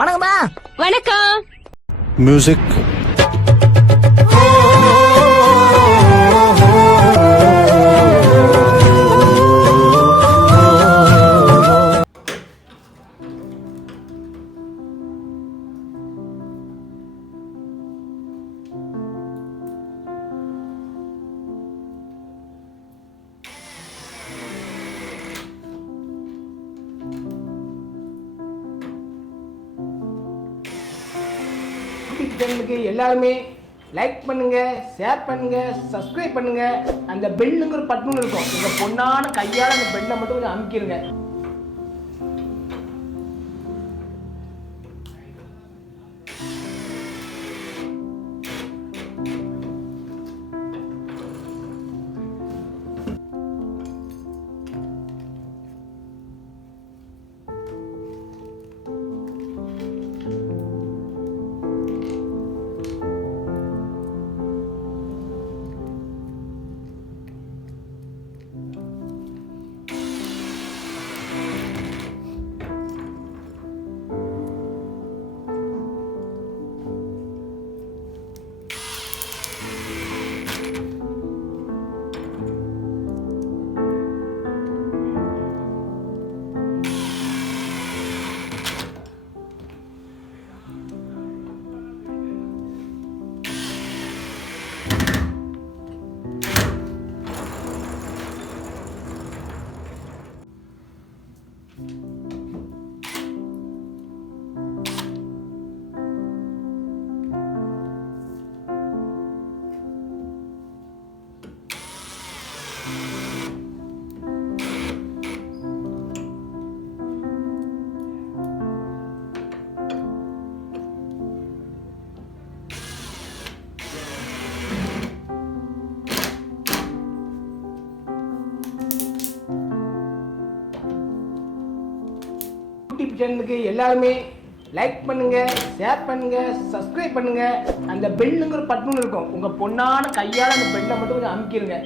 வணக்கம்மா. வணக்கம். மியூசிக். சேனலுக்கு எல்லாருமே லைக் பண்ணுங்க, ஷேர் பண்ணுங்க, சப்ஸ்கிரைப் பண்ணுங்க. அந்த பெல்லுங்கிற பட்டன் இருக்கும், உங்க பொண்ணான கையால அந்த பெல்லை மட்டும் கொஞ்சம் அமுக்கிடுங்க. யூடியூப் சேனலுக்கு எல்லாருமே லைக் பண்ணுங்க, ஷேர் பண்ணுங்க, சப்ஸ்கிரைப் பண்ணுங்க. அந்த பெல்லுங்கிற பட்டன் இருக்கும், உங்க பொண்ணான கையால அந்த பெல்லை மட்டும் கொஞ்சம் அமுக்கிடுங்க.